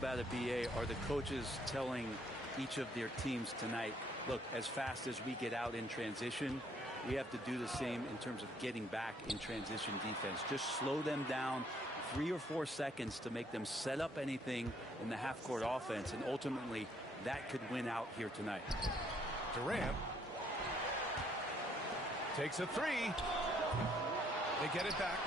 About the BA are the coaches telling each of their teams tonight, look, as fast as we get out in transition, we have to do the same in terms of getting back in transition defense. Just slow them down 3 or 4 seconds to make them set up anything in the half-court offense, and ultimately that could win out here tonight. Durant takes a three. They get it back.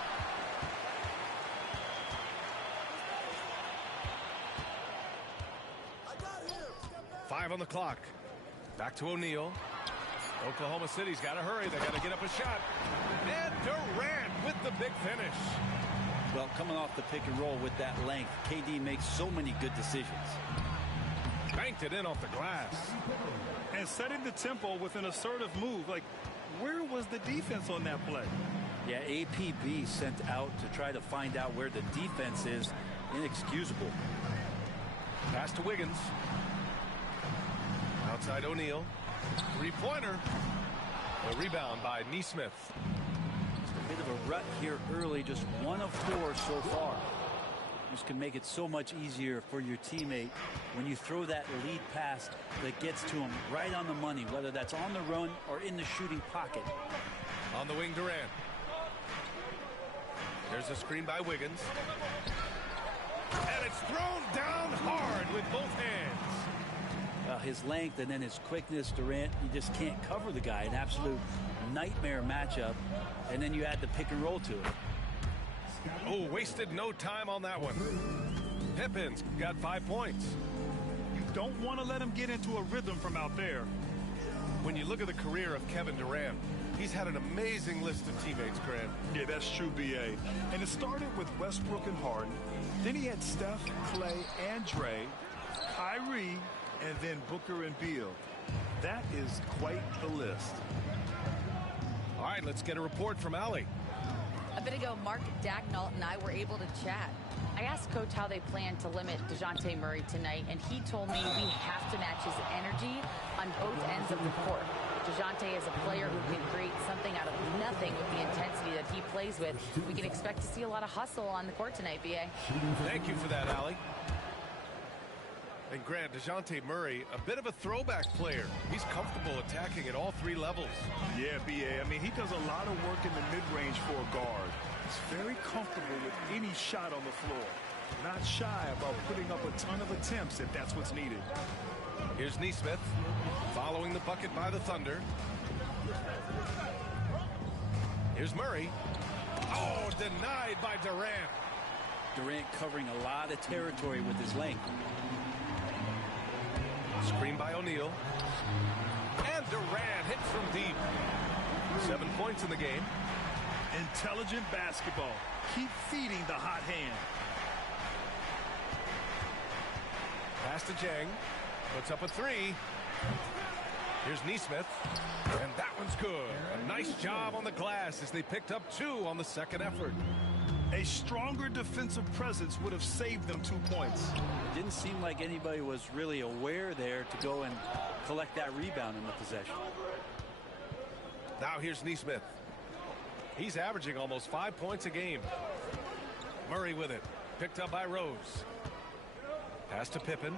Five on the clock. Back to O'Neal. Oklahoma City's got to hurry. They got to get up a shot. And Durant with the big finish. Well, coming off the pick and roll with that length, KD makes so many good decisions. Banked it in off the glass. And setting the tempo with an assertive move. Like, where was the defense on that play? Yeah, APB sent out to try to find out where the defense is. Inexcusable. Pass to Wiggins. Outside O'Neal. Three-pointer. A rebound by Nesmith. A bit of a rut here early, just 1 of 4 so far. This can make it so much easier for your teammate when you throw that lead pass that gets to him right on the money, whether that's on the run or in the shooting pocket. On the wing, Durant. There's a screen by Wiggins. And it's thrown down hard with both hands. His length and then his quickness, Durant, you just can't cover the guy. An absolute nightmare matchup. And then you add the pick and roll to it. Oh, wasted no time on that one. Pippin's got 5 points. You don't want to let him get into a rhythm from out there. When you look at the career of Kevin Durant, he's had an amazing list of teammates, Grant. Yeah, that's true, BA. And it started with Westbrook and Harden. Then he had Steph, Clay, and Dre, Kyrie, and then Booker and Beal. That is quite the list. All right, let's get a report from Allie. A bit ago, Mark Dagnall and I were able to chat. I asked Coach how they plan to limit DeJounte Murray tonight, and he told me we have to match his energy on both ends of the court. DeJounte is a player who can create something out of nothing with the intensity that he plays with. We can expect to see a lot of hustle on the court tonight, BA. Thank you for that, Allie. And Grant, DeJounte Murray, a bit of a throwback player. He's comfortable attacking at all 3 levels. Yeah, BA. I mean, he does a lot of work in the mid-range for a guard. He's very comfortable with any shot on the floor. Not shy about putting up a ton of attempts if that's what's needed. Here's Nesmith following the bucket by the Thunder. Here's Murray. Oh, denied by Durant. Durant covering a lot of territory with his length. Screen by O'Neal. And Durant hits from deep. 7 points in the game. Intelligent basketball. Keep feeding the hot hand. Pass to Jang. Puts up a 3. Here's Nesmith. And that one's good. A nice job on the glass as they picked up 2 on the second effort. A stronger defensive presence would have saved them 2 points. It didn't seem like anybody was really aware there to go and collect that rebound in the possession. Now here's Nesmith. He's averaging almost 5 points a game. Murray with it. Picked up by Rose. Pass to Pippen.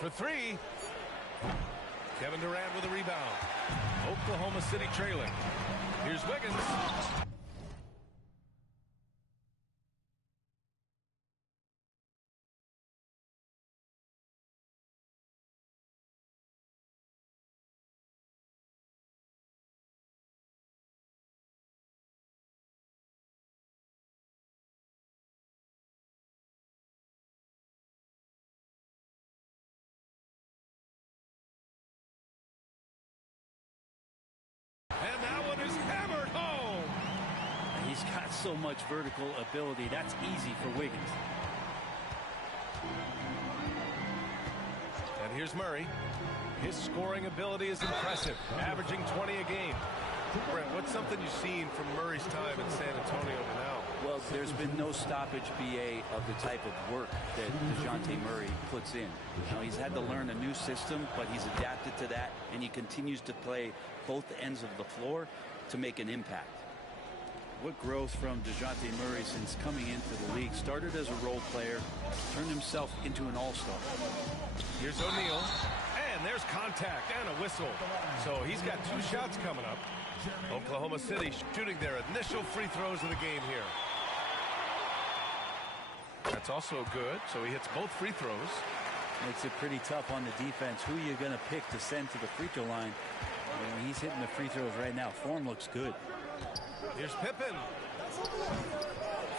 For 3. Kevin Durant with a rebound. Oklahoma City trailing. Here's Wiggins. And that one is hammered home. He's got so much vertical ability. That's easy for Wiggins. And here's Murray. His scoring ability is impressive, averaging 20 a game. Brent, what's something you've seen from Murray's time in San Antonio to now? Well, there's been no stoppage, BA, of the type of work that DeJounte Murray puts in. Now, he's had to learn a new system, but he's adapted to that, and he continues to play both ends of the floor to make an impact. What growth from DeJounte Murray since coming into the league. Started as a role player, turned himself into an all-star. Here's O'Neal, and there's contact and a whistle. So he's got 2 shots coming up. Oklahoma City shooting their initial free throws of the game here. That's also good, so he hits both free throws. Makes it pretty tough on the defense. Who are you going to pick to send to the free throw line? And he's hitting the free throws right now. Form looks good. Here's Pippen.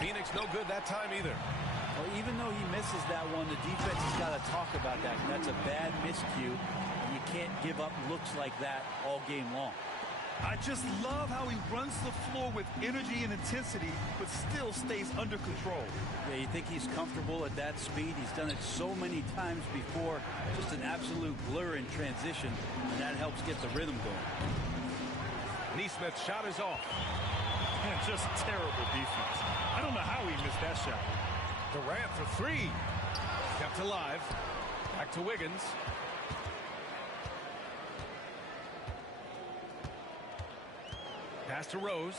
Phoenix no good that time either. Well, even though he misses that one, the defense has got to talk about that. That's a bad miscue, and you can't give up looks like that all game long. I just love how he runs the floor with energy and intensity, but still stays under control. Yeah, you think he's comfortable at that speed? He's done it so many times before. Just an absolute blur in transition, and that helps get the rhythm going. Neesmith's shot is off. Man, just terrible defense. I don't know how he missed that shot. Durant for 3. Kept alive. Back to Wiggins. Pass to Rose.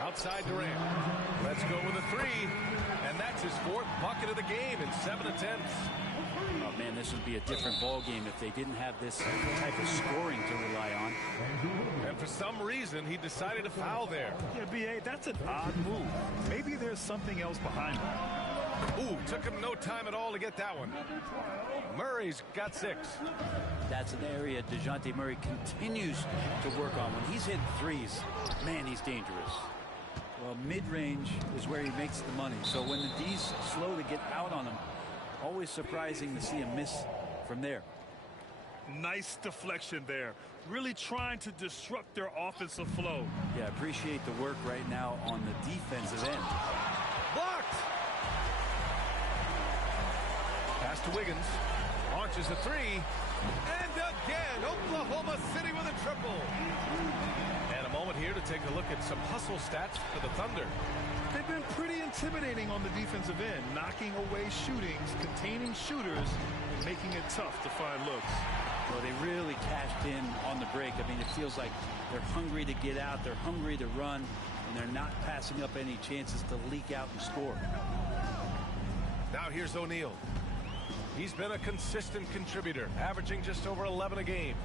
Outside Durant. Let's go with a 3. And that's his 4th bucket of the game in 7 attempts. Oh, man, this would be a different ball game if they didn't have this type of scoring to rely on. And for some reason, he decided to foul there. Yeah, B.A., that's an odd move. Maybe there's something else behind it. Ooh, took him no time at all to get that one. Murray's got 6. That's an area DeJounte Murray continues to work on. When he's hitting threes, man, he's dangerous. Well, mid-range is where he makes the money. So when the D's slow to get out on him, always surprising to see him miss from there. Nice deflection there. Really trying to disrupt their offensive flow. Yeah, appreciate the work right now on the defensive end. Blocked! Pass to Wiggins. Launches a 3. And again, Oklahoma City with a triple. And a moment here to take a look at some hustle stats for the Thunder. They've been pretty intimidating on the defensive end, knocking away shootings, containing shooters, and making it tough to find looks. Well, they really cashed in on the break. I mean, it feels like they're hungry to get out, they're hungry to run, and they're not passing up any chances to leak out and score. Now here's O'Neal. He's been a consistent contributor, averaging just over 11 a game.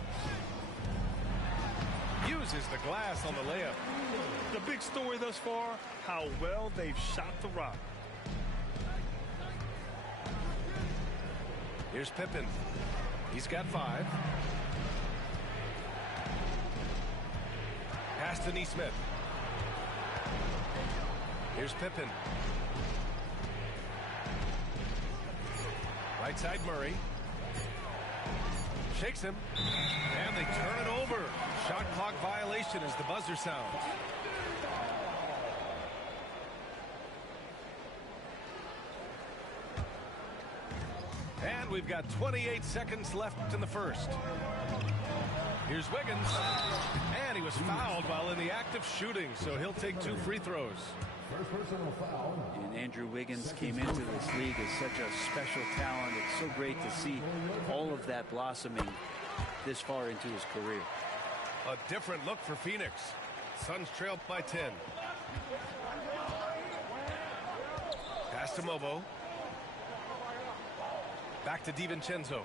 Uses the glass on the layup. The big story thus far, how well they've shot the rock. Here's Pippen. He's got 5. Pass to Neesmith. Here's Pippen. Right side Murray. Shakes him. And they turn it over. Shot clock violation as the buzzer sounds. And we've got 28 seconds left in the first. Here's Wiggins. And he was fouled while in the act of shooting, so he'll take 2 free throws. And Andrew Wiggins came into this league as such a special talent. It's so great to see all of that blossoming this far into his career. A different look for Phoenix. Suns trailed by 10. Pass to Mobo. Back to DiVincenzo.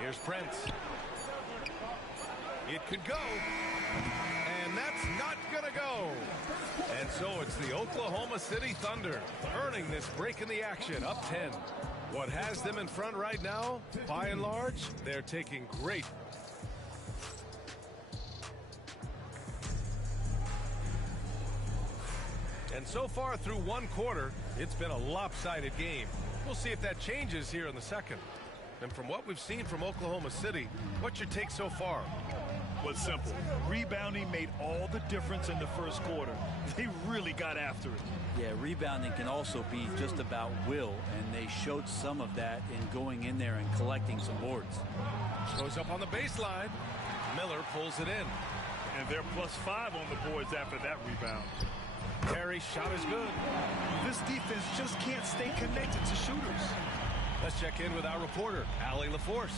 Here's Prince. It could go. And that's not going to go. And so it's the Oklahoma City Thunder earning this break in the action, up 10. What has them in front right now, by and large, they're taking great. And so far through one quarter, it's been a lopsided game. We'll see if that changes here in the second. And from what we've seen from Oklahoma City, what's your take so far? Well, simple. Rebounding made all the difference in the first quarter. They really got after it. Yeah, rebounding can also be just about will, and they showed some of that in going in there and collecting some boards. Goes up on the baseline. Miller pulls it in. And they're +5 on the boards after that rebound. Terry's shot is good. This defense just can't stay connected to shooters. Let's check in with our reporter, Allie LaForce.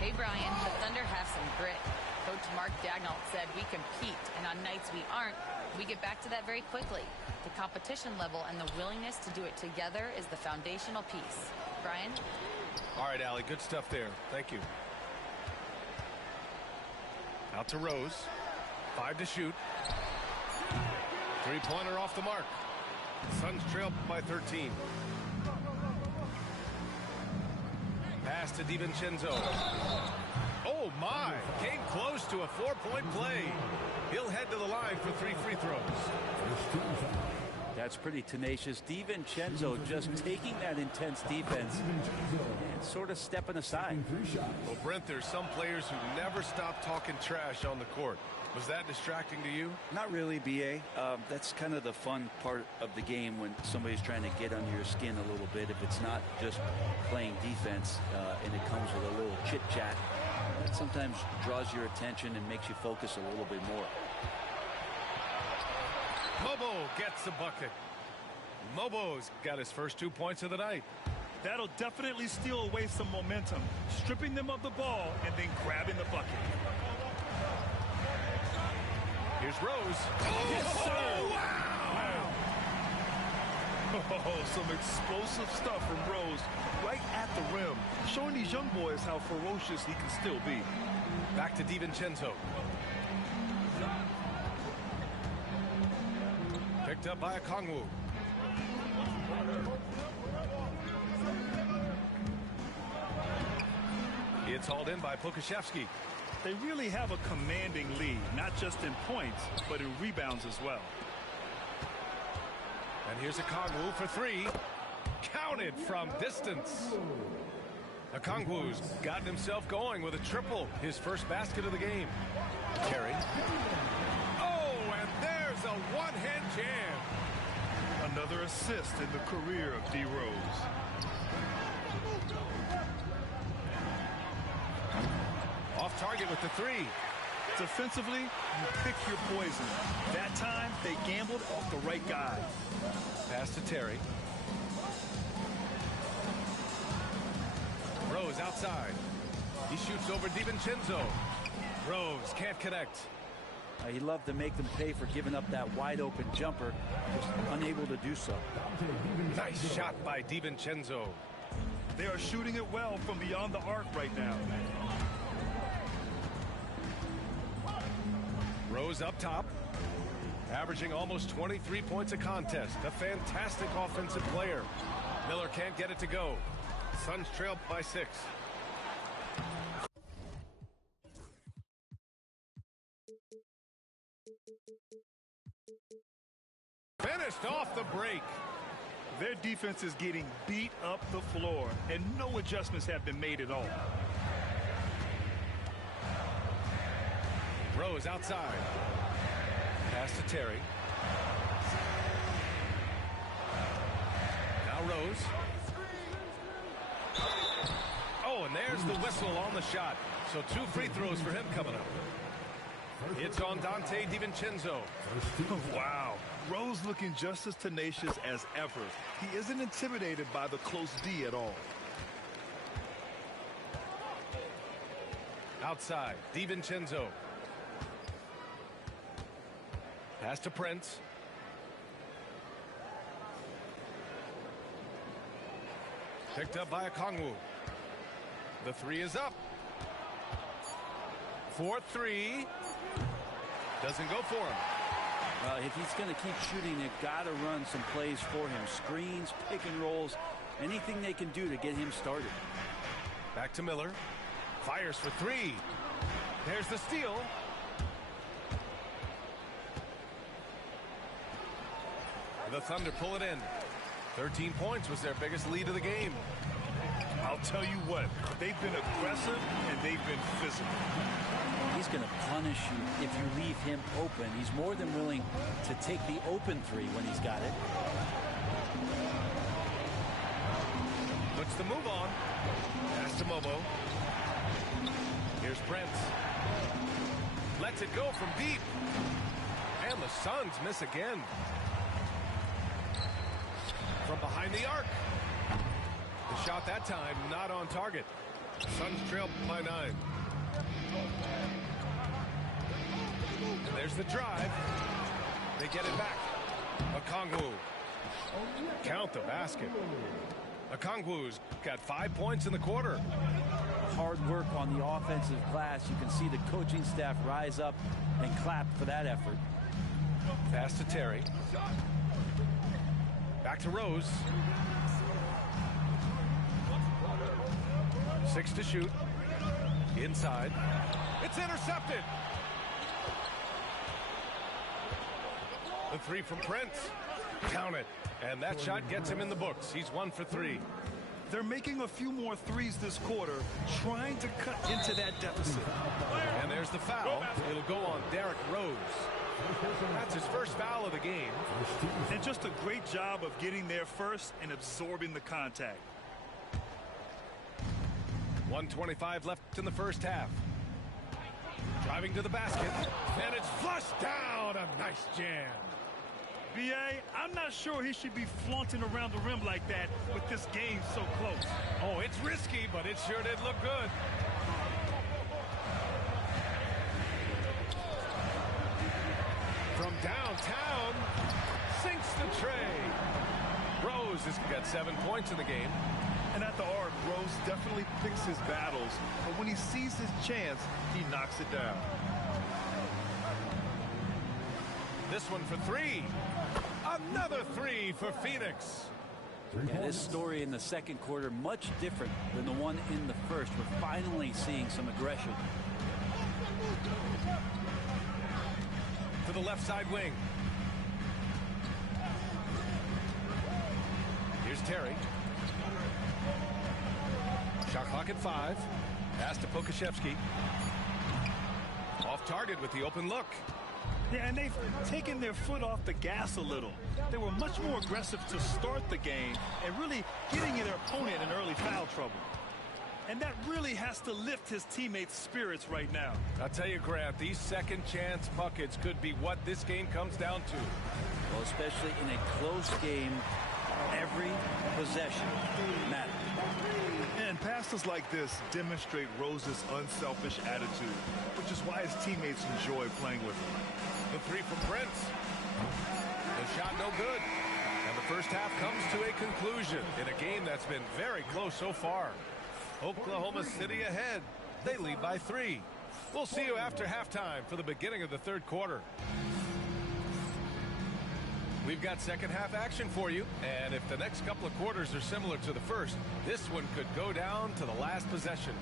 Hey, Brian, the Thunder have some grit. Coach Mark Daigneault said we compete, and on nights we aren't, we get back to that very quickly. The competition level and the willingness to do it together is the foundational piece. Brian? All right, Allie, good stuff there. Thank you. Out to Rose. 5 to shoot. Three-pointer off the mark. Suns trail by 13. Pass to DiVincenzo. Oh, my. Came close to a 4-point play. He'll head to the line for 3 free throws. That's pretty tenacious. DiVincenzo just taking that intense defense and sort of stepping aside. Well, Brent, there's some players who never stop talking trash on the court. Was that distracting to you? Not really, B.A. That's kind of the fun part of the game when somebody's trying to get under your skin a little bit. If it's not just playing defense and it comes with a little chit-chat, that sometimes draws your attention and makes you focus a little bit more. Mobo gets the bucket. Mobo's got his first 2 points of the night. That'll definitely steal away some momentum, stripping them of the ball and then grabbing the bucket. Here's Rose. Yes, sir. Wow. Oh, some explosive stuff from Rose right at the rim, showing these young boys how ferocious he can still be. Back to DiVincenzo. Picked up by Okongwu. It's hauled in by Pokashevsky. They really have a commanding lead, not just in points, but in rebounds as well. And here's Okongwu for 3. Counted from distance. Okongwu's gotten himself going with a triple, his first basket of the game. Terry. Oh, and there's a one-hand jam. Another assist in the career of D. Rose. Off target with the 3. Defensively, you pick your poison. That time, they gambled off the right guy. Pass to Terry. Rose outside. He shoots over DiVincenzo. Rose can't connect. He loved to make them pay for giving up that wide-open jumper, just unable to do so. Nice shot by DiVincenzo. They are shooting it well from beyond the arc right now. Rose up top, averaging almost 23 points a contest. A fantastic offensive player. Miller can't get it to go. Suns trail by 6. Finished off the break. Their defense is getting beat up the floor, and no adjustments have been made at all. Rose outside. Pass to Terry. Now Rose. Oh, and there's the whistle on the shot. So 2 free throws for him coming up. It's on Dante DiVincenzo. Wow. Rose looking just as tenacious as ever. He isn't intimidated by the close D at all. Outside, DiVincenzo. Pass to Prince. Picked up by Okongwu. The 3 is up. 4-3. Doesn't go for him. Well, if he's going to keep shooting, they've got to run some plays for him. Screens, pick and rolls, anything they can do to get him started. Back to Miller. Fires for 3. There's the steal. The Thunder pull it in. 13 points was their biggest lead of the game. I'll tell you what, they've been aggressive and they've been physical. He's going to punish you if you leave him open. He's more than willing to take the open 3 when he's got it. Puts the move on. Pass to Mobo. Here's Prince. Lets it go from deep. And the Suns miss again. behind the arc. The shot that time not on target. Suns trail by 9. And there's the drive. They get it back. Okongwu. Count the basket. Okongwu's got 5 points in the quarter. Hard work on the offensive glass. You can see the coaching staff rise up and clap for that effort. Pass to Terry. Back to Rose. 6 to shoot. Inside. It's intercepted. The 3 from Prince. Count it. And that shot gets him in the books. He's 1 for 3. They're making a few more threes this quarter, trying to cut into that deficit. And there's the foul. It'll go on Derrick Rose. That's his first foul of the game. And just a great job of getting there first and absorbing the contact. 1:25 left in the first half. Driving to the basket. And it's flushed down. A nice jam. B.A., I'm not sure he should be flaunting around the rim like that with this game so close. Oh, it's risky, but it sure did look good. From downtown, sinks the tray. Rose has got 7 points in the game. And at the arc, Rose definitely picks his battles, but when he sees his chance, he knocks it down. This one for 3. Another 3 for Phoenix. Yeah, this story in the second quarter much different than the one in the first. We're finally seeing some aggression. To the left side wing. Here's Terry. Shot clock at 5. Pass to Pokashevsky. Off target with the open look. Yeah, and they've taken their foot off the gas a little. They were much more aggressive to start the game and really getting their opponent in early foul trouble. And that really has to lift his teammates' spirits right now. I'll tell you, Grant, these second chance buckets could be what this game comes down to. Well, especially in a close game, every possession matters. And passes like this demonstrate Rose's unselfish attitude, which is why his teammates enjoy playing with him. The 3 from Prince. The shot no good. And the first half comes to a conclusion in a game that's been very close so far. Oklahoma City ahead. They lead by 3. We'll see you after halftime for the beginning of the third quarter. We've got second half action for you, and if the next couple of quarters are similar to the first, this one could go down to the last possession.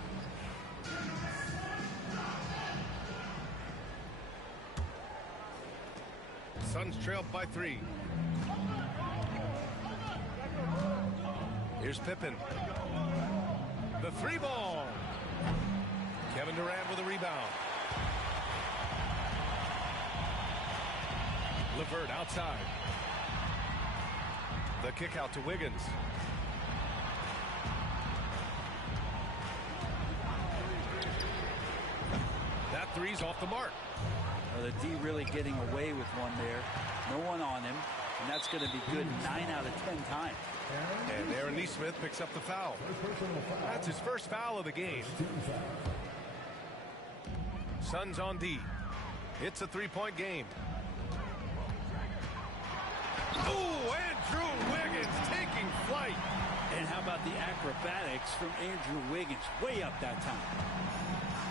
Suns trailed by 3. Here's Pippen. The 3 ball. Kevin Durant with a rebound. LeVert outside. The kick out to Wiggins. That 3's off the mark. The D really getting away with one there. No one on him, and that's going to be good 9 out of 10 times. And Aaron Nesmith picks up the foul. That's his first foul of the game. Suns on D. It's a 3-point game. Oh, Andrew Wiggins taking flight. And how about the acrobatics from Andrew Wiggins? Way up that time.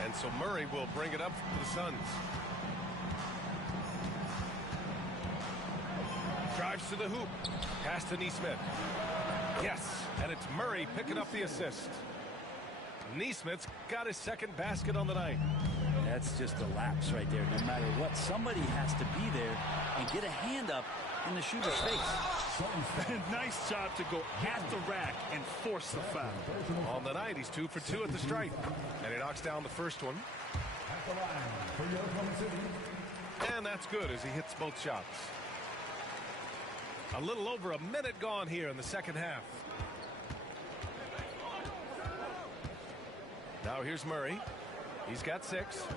And so Murray will bring it up for the Suns. Drives to the hoop. Pass to Nesmith. Yes, and it's Murray picking up the assist. Nesmith's got his second basket on the night. That's just a lapse right there. No matter what, somebody has to be there and get a hand up in the shooter's face. Nice job to go at the rack and force the foul. On the night, he's 2 for 2 at the stripe. And he knocks down the first one. And that's good as he hits both shots. A little over a minute gone here in the second half. Now here's Murray. He's got 6.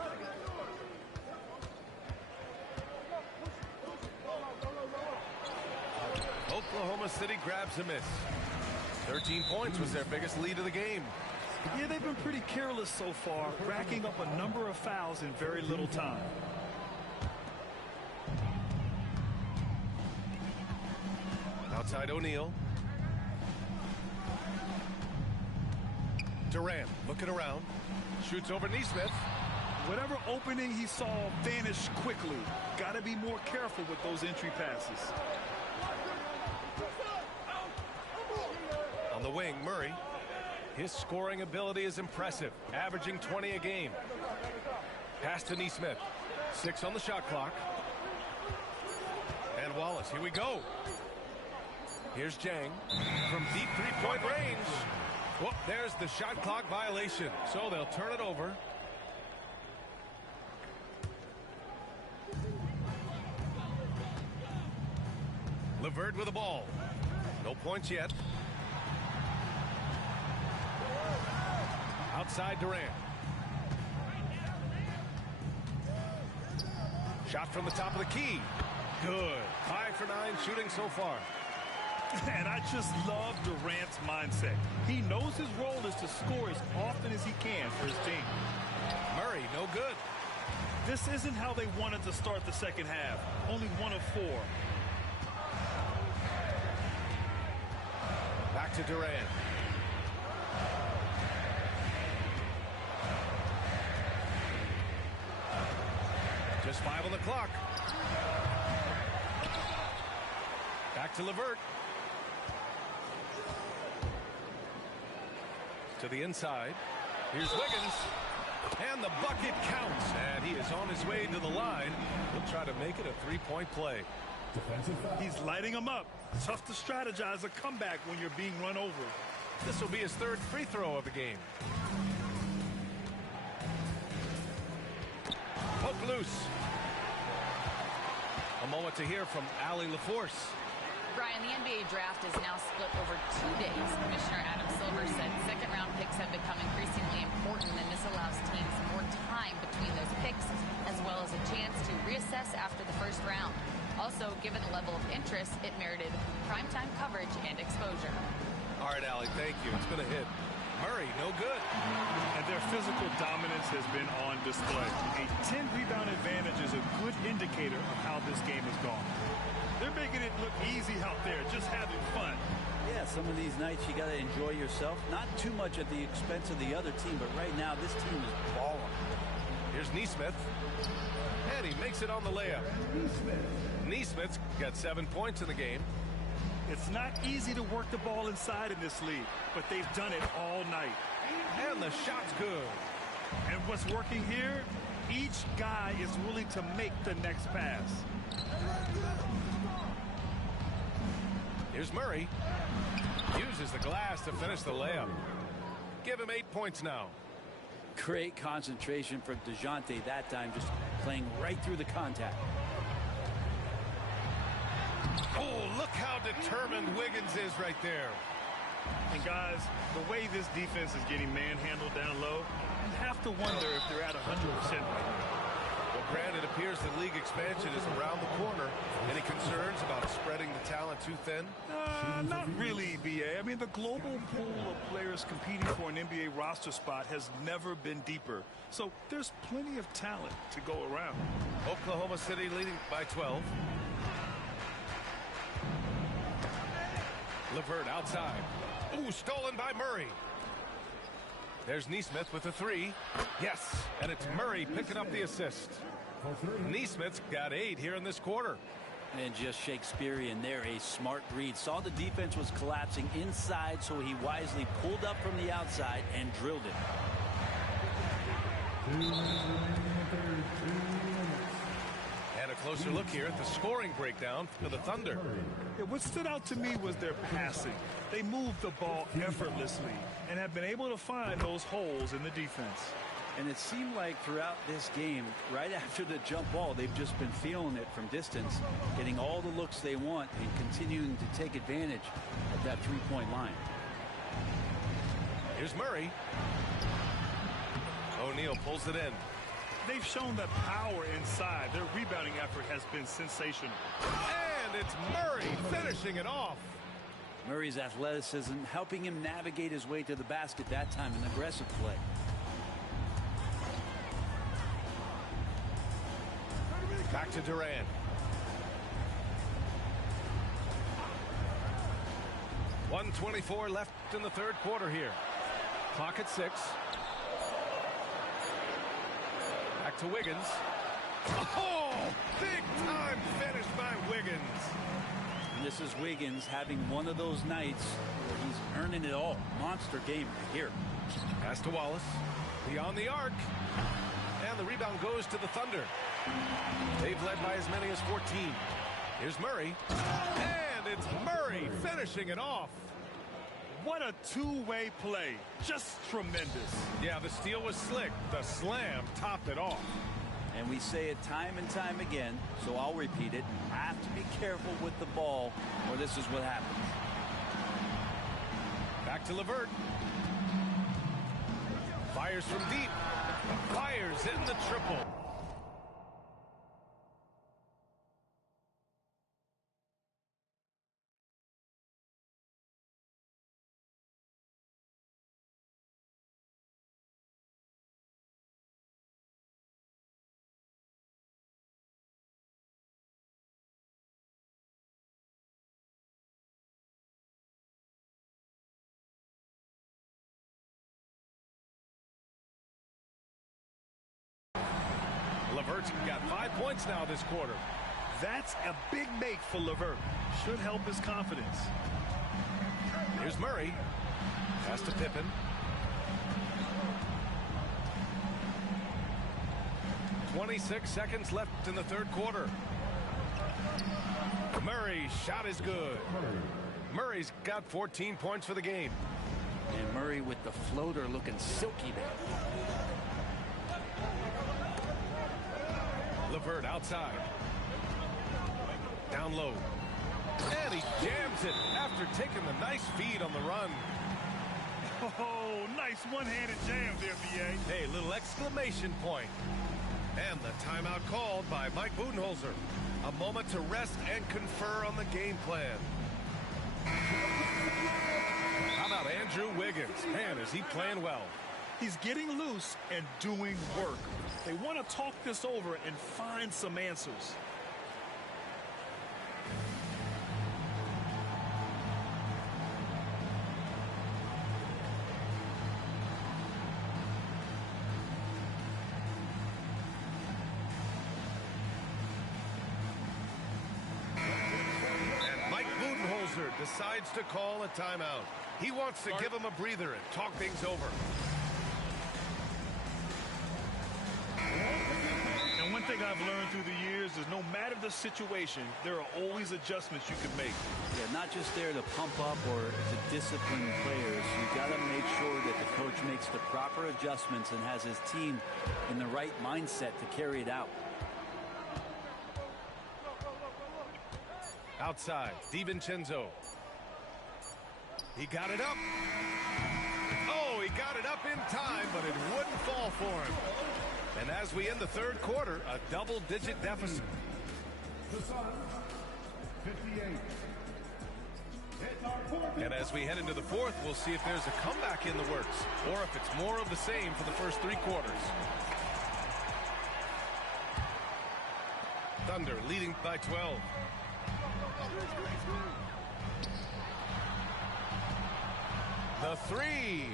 Oklahoma City grabs a miss. 13 points was their biggest lead of the game. Yeah, they've been pretty careless so far, racking up a number of fouls in very little time. Outside O'Neal. Durant looking around. Shoots over Neesmith. Whatever opening he saw vanished quickly. Got to be more careful with those entry passes. On the wing, Murray. His scoring ability is impressive, averaging 20 a game. Pass to Neesmith. 6 on the shot clock. And Wallace, here we go. Here's Jang from deep three-point range. Whoop, there's the shot clock violation, so they'll turn it over. LeVert with the ball. No points yet. Outside Durant. Shot from the top of the key. Good. 5 for 9 shooting so far. And I just love Durant's mindset. He knows his role is to score as often as he can for his team. Murray, no good. This isn't how they wanted to start the second half. Only 1 of 4. Back to Durant. Just 5 on the clock. Back to LeVert. To the inside. Here's Wiggins. And the bucket counts. And he is on his way to the line. He'll try to make it a 3-point play. He's lighting them up. Tough to strategize a comeback when you're being run over. This will be his 3rd free throw of the game. Poke loose. A moment to hear from Allie LaForce. Brian, the NBA draft is now split over 2 days. Commissioner Adam Silver said second-round picks have become increasingly important, and this allows teams more time between those picks, as well as a chance to reassess after the first round. Also, given the level of interest, it merited primetime coverage and exposure. All right, Allie, thank you. It's been a hit. Murray, no good. And their physical dominance has been on display. A 10-rebound advantage is a good indicator of how this game has gone. They're making it look easy out there, just having fun. Yeah, some of these nights you got to enjoy yourself. Not too much at the expense of the other team, but right now this team is balling. Here's Neesmith. And he makes it on the layup. Neesmith's got 7 points in the game. It's not easy to work the ball inside in this league, but they've done it all night. And the shot's good. And what's working here, each guy is willing to make the next pass. Here's Murray. Uses the glass to finish the layup. Give him 8 points now. Great concentration from DeJounte that time, just playing right through the contact. Oh, look how determined Wiggins is right there. And guys, the way this defense is getting manhandled down low, you have to wonder if they're at 100% right now. Well, Grant, it appears that league expansion is around the corner. Any concerns about spreading the talent too thin? Not really, B.A. I mean, the global pool of players competing for an NBA roster spot has never been deeper. So there's plenty of talent to go around. Oklahoma City leading by 12. LeVert outside. Ooh, stolen by Murray. There's Neesmith with a 3. Yes, and it's Murray picking up the assist. Neesmith's got 8 here in this quarter. And just Shakespearean there, a smart read. Saw the defense was collapsing inside, so he wisely pulled up from the outside and drilled it. And a closer look here at the scoring breakdown for the Thunder. Yeah, what stood out to me was their passing. They moved the ball effortlessly and have been able to find those holes in the defense. And it seemed like throughout this game, right after the jump ball, they've just been feeling it from distance, getting all the looks they want and continuing to take advantage of that three-point line. Here's Murray. O'Neal pulls it in. They've shown that power inside. Their rebounding effort has been sensational. And And it's Murray finishing it off. Murray's athleticism helping him navigate his way to the basket that time in aggressive play. Back to Durant. .124 left in the third quarter here. Clock at 6. Back to Wiggins. Oh, big time finish by Wiggins. And this is Wiggins having one of those nights where he's earning it all. Monster game right here. Pass to Wallace. Beyond the arc. And the rebound goes to the Thunder. They've led by as many as 14. Here's Murray. And it's Murray finishing it off. What a two-way play. Just tremendous. Yeah, the steal was slick. The slam topped it off. And we say it time and time again, so I'll repeat it. Have to be careful with the ball, or this is what happens. Back to LeVert. Fires from deep. Fires in the triple. LeVert's got 5 points now this quarter. That's a big make for LeVert. Should help his confidence. Here's Murray. Pass to Pippen. .26 seconds left in the third quarter. Murray's shot is good. Murray's got 14 points for the game. And Murray with the floater looking silky there. LeVert outside. Down low. And he jams it after taking the nice feed on the run. Oh, nice one-handed jam there, B.A. Hey, little exclamation point. And the timeout called by Mike Budenholzer. A moment to rest and confer on the game plan. How about Andrew Wiggins? Man, is he playing well. He's getting loose and doing work. They want to talk this over and find some answers. And Mike Budenholzer decides to call a timeout. He wants to give him a breather and talk things over. And one thing I've learned through the years is no matter the situation, there are always adjustments you can make. Yeah, not just there to pump up or to discipline players. You got to make sure that the coach makes the proper adjustments and has his team in the right mindset to carry it out. Outside, DiVincenzo. He got it up. Oh, he got it up in time, but it wouldn't fall for him. And as we end the third quarter, a double-digit deficit. And as we head into the fourth, we'll see if there's a comeback in the works, or if it's more of the same for the first three quarters. Thunder leading by 12. The three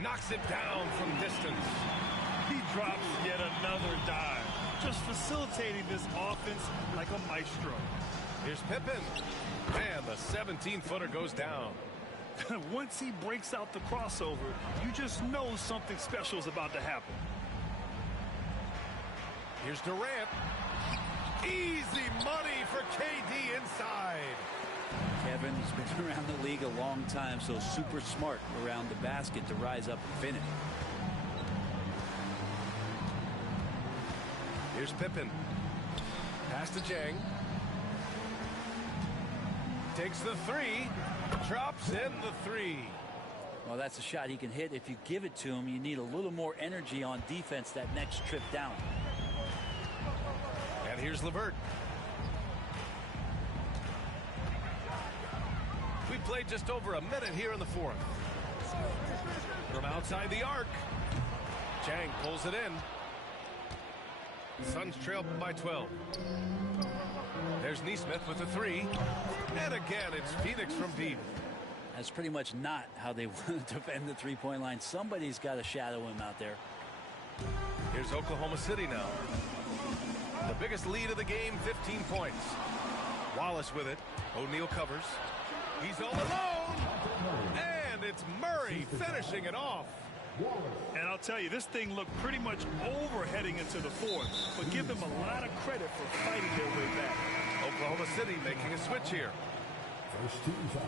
knocks it down from distance. He drops yet another dive, just facilitating this offense like a maestro. Here's Pippen. And the 17-footer goes down. Once he breaks out the crossover, you just know something special is about to happen. Here's Durant. Easy money for KD inside. Kevin, he's been around the league a long time, so super smart around the basket to rise up and finish. Here's Pippen. Pass to Jang. Takes the three. Drops in the three. Well, that's a shot he can hit. If you give it to him, you need a little more energy on defense that next trip down. And here's LeVert. played just over a minute here in the fourth. From outside the arc, Chang pulls it in. Suns trail by 12. There's Neesmith with a three. And again, it's Phoenix from deep. That's pretty much not how they want to defend the three-point line. Somebody's got to shadow him out there. Here's Oklahoma City now. The biggest lead of the game, 15 points. Wallace with it. O'Neal covers. He's all alone. And it's Murray finishing it off. And I'll tell you, this thing looked pretty much over heading into the fourth, but give them a lot of credit for fighting their way back. Oklahoma City making a switch here. First team foul.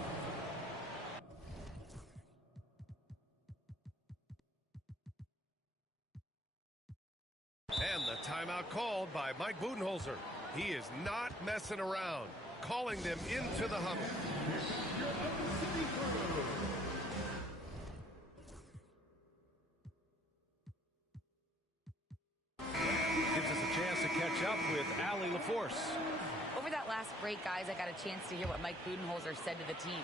And the timeout called by Mike Budenholzer. He is not messing around, calling them into the huddle. Gives us a chance to catch up with Allie LaForce. Over that last break, guys, I got a chance to hear what Mike Budenholzer said to the team.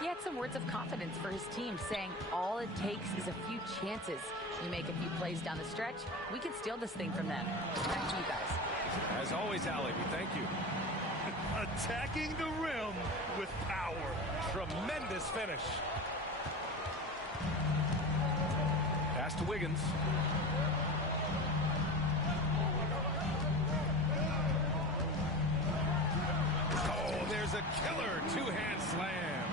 He had some words of confidence for his team, saying all it takes is a few chances. You make a few plays down the stretch, we can steal this thing from them. Back to you guys. As always, Allie, we thank you. Attacking the rim with power. Tremendous finish. Pass to Wiggins. Oh, there's a killer two-hand slam.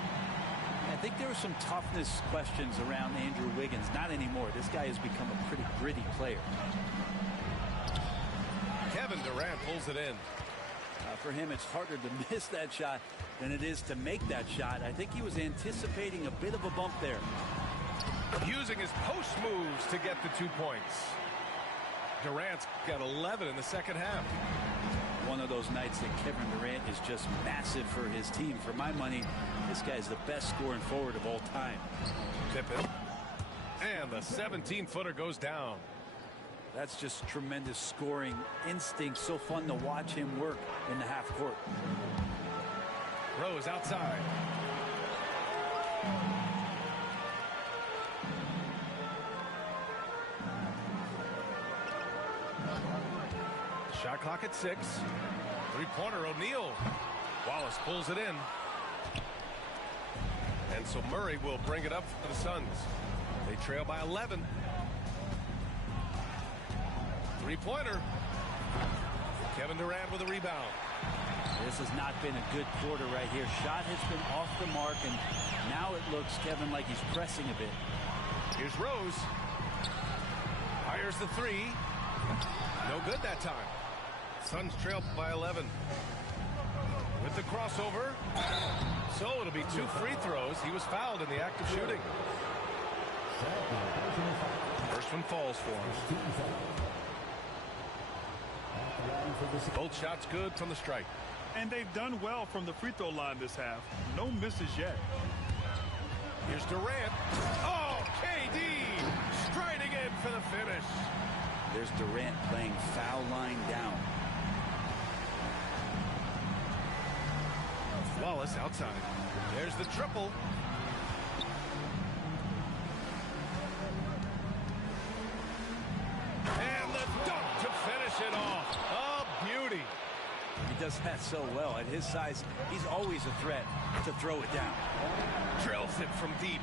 I think there were some toughness questions around Andrew Wiggins. Not anymore. This guy has become a pretty gritty player. Kevin Durant pulls it in. For him, it's harder to miss that shot than it is to make that shot. I think he was anticipating a bit of a bump there. Using his post moves to get the 2 points. Durant's got 11 in the second half. One of those nights that Kevin Durant is just massive for his team. For my money, this guy's the best scoring forward of all time. Pippen. And the 17-footer goes down. That's just tremendous scoring instinct. So fun to watch him work in the half court. Rose outside. Shot clock at 6. Three-pointer O'Neal. Wallace pulls it in. And so Murray will bring it up for the Suns. They trail by 11. Three-pointer. Kevin Durant with a rebound. This has not been a good quarter right here. Shot has been off the mark, and now it looks, Kevin, like he's pressing a bit. Here's Rose. Fires the three. No good that time. Suns trail by 11. With the crossover. So it'll be 2 free throws. He was fouled in the act of shooting. First one falls for him. Both shots good from the strike. And they've done well from the free throw line this half. No misses yet. Here's Durant. Oh, KD striding in for the finish. There's Durant playing foul line down. Wallace outside. There's the triple. And the dunk to finish it off. A beauty. He does that so well. At his size, he's always a threat to throw it down. Drills it from deep.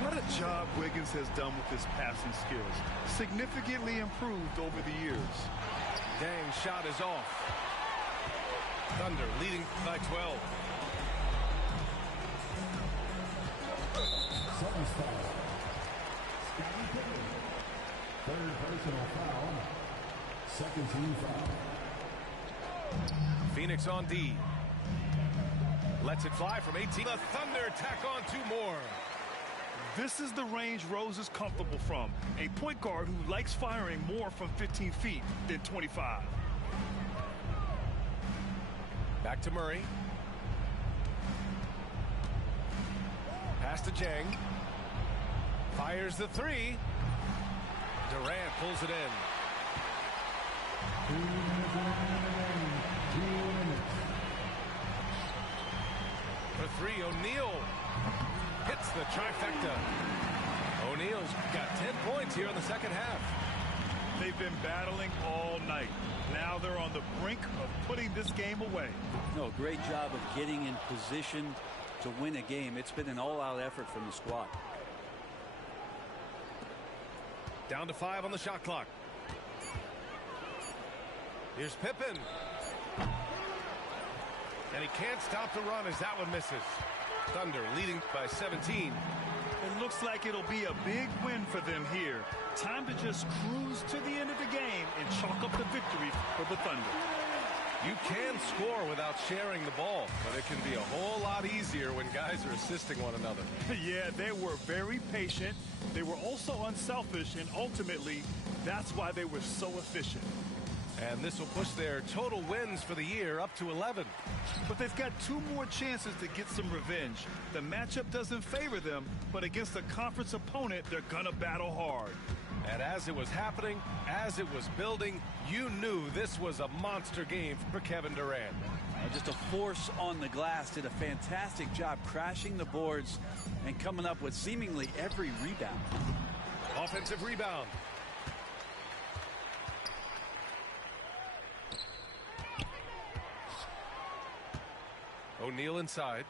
What a job Wiggins has done with his passing skills. Significantly improved over the years. Dang shot is off. Thunder leading by 12. Suns foul. Scottie Pippen. Third personal foul. Second team foul. Phoenix on D. Lets it fly from 18. The Thunder tack on 2 more. This is the range Rose is comfortable from. A point guard who likes firing more from 15 feet than 25. Back to Murray. Pass to Jang. Fires the three. Durant pulls it in. For three. O'Neal hits the trifecta. O'Neal's got 10 points here in the second half. They've been battling all night. Now they're on the brink of putting this game away. No, great job of getting in position to win a game. It's been an all-out effort from the squad. Down to 5 on the shot clock. Here's Pippen. And he can't stop the run as that one misses. Thunder leading by 17. It looks like it'll be a big win for them here. Time to just cruise to the end of the game and chalk up the victory for the Thunder. You can score without sharing the ball, but it can be a whole lot easier when guys are assisting one another. Yeah, they were very patient. They were also unselfish, and ultimately, that's why they were so efficient. And this will push their total wins for the year up to 11. But they've got 2 more chances to get some revenge. The matchup doesn't favor them, but against a conference opponent, they're gonna battle hard. And as it was happening, as it was building, you knew this was a monster game for Kevin Durant. Just a force on the glass. Did a fantastic job crashing the boards and coming up with seemingly every rebound. Offensive rebound. O'Neal inside.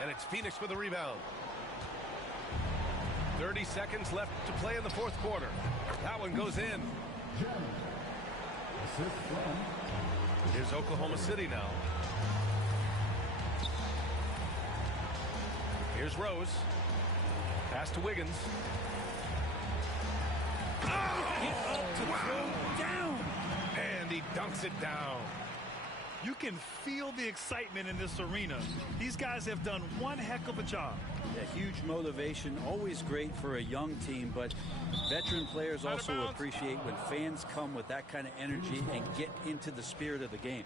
And it's Phoenix with a rebound. 30 seconds left to play in the fourth quarter. That one goes in. Here's Oklahoma City now. Here's Rose. Pass to Wiggins. Get up to throw down. And he dunks it down. You can feel the excitement in this arena. These guys have done one heck of a job. Yeah, huge motivation, always great for a young team, but veteran players also appreciate when fans come with that kind of energy and get into the spirit of the game.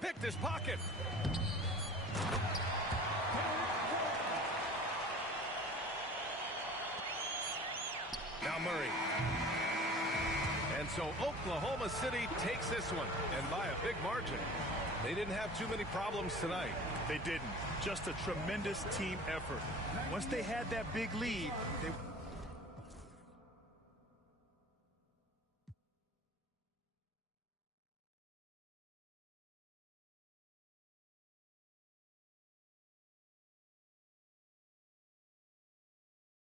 Picked his pocket. Now Murray. And so Oklahoma City takes this one, and by a big margin. They didn't have too many problems tonight. They didn't. Just a tremendous team effort. Once they had that big lead, they